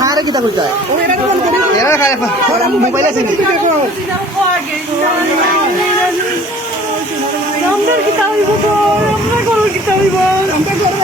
খারে কিতা কইতা এরা খায় মোবাইল আছে নি আমরা কিতা হইব তো আমরা করব কিতা হইব আমরা করব